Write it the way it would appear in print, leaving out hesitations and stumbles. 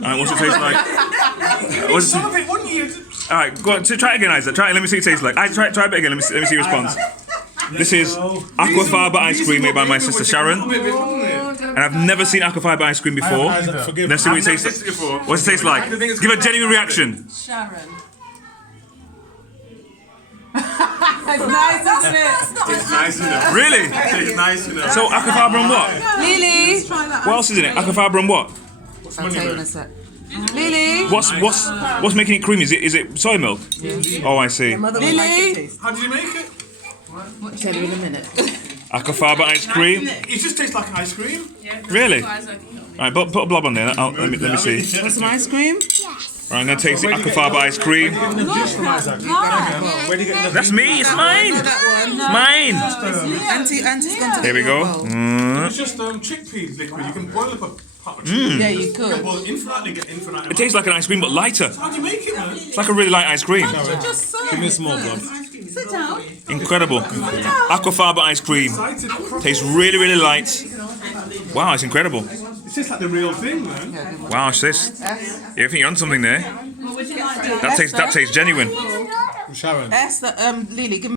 Alright, what's it taste like? What's it Alright, go on, try it again, Isaac. Try it, let me see what it tastes like. Try it a bit again, let me see your response. This is Aquafaba ice cream made by my sister Sharon. And I've never seen Aquafaba ice cream before. Let's see what it tastes like. What's it taste like? Give a genuine reaction. Sharon. It's nice, isn't it? It's nice enough. Really? It's nice enough. So Aquafaba and what? Lily. What else is in it? Aquafaba and what? I'll tell you in a sec. Lily. What's making it creamy? Is it soy milk? Yes. Oh, I see. Lily. How did you make it? I'll tell you in a minute. Aquafaba ice cream. It just tastes like ice cream. Really? Alright, put a blob on there. Let me see. Want some ice cream? Right, I'm gonna taste the Aquafaba ice cream. That's me. It's mine. Mine. Auntie's going to. Here we go. It's just chickpeas liquid. You can boil up a pot of chickpeas. Yeah, you You can could. boil infinitely, get infinite. It tastes like an ice cream, but lighter. How do you make it, man? It's like a really light ice cream. Give me a small blob. Sit down. Incredible. Aquafaba ice cream. Tastes really, really light. Wow, it's incredible. It's just like the real thing, man. Wow, sis. You think you're on something there? That tastes genuine. Sharon. Lily, give me.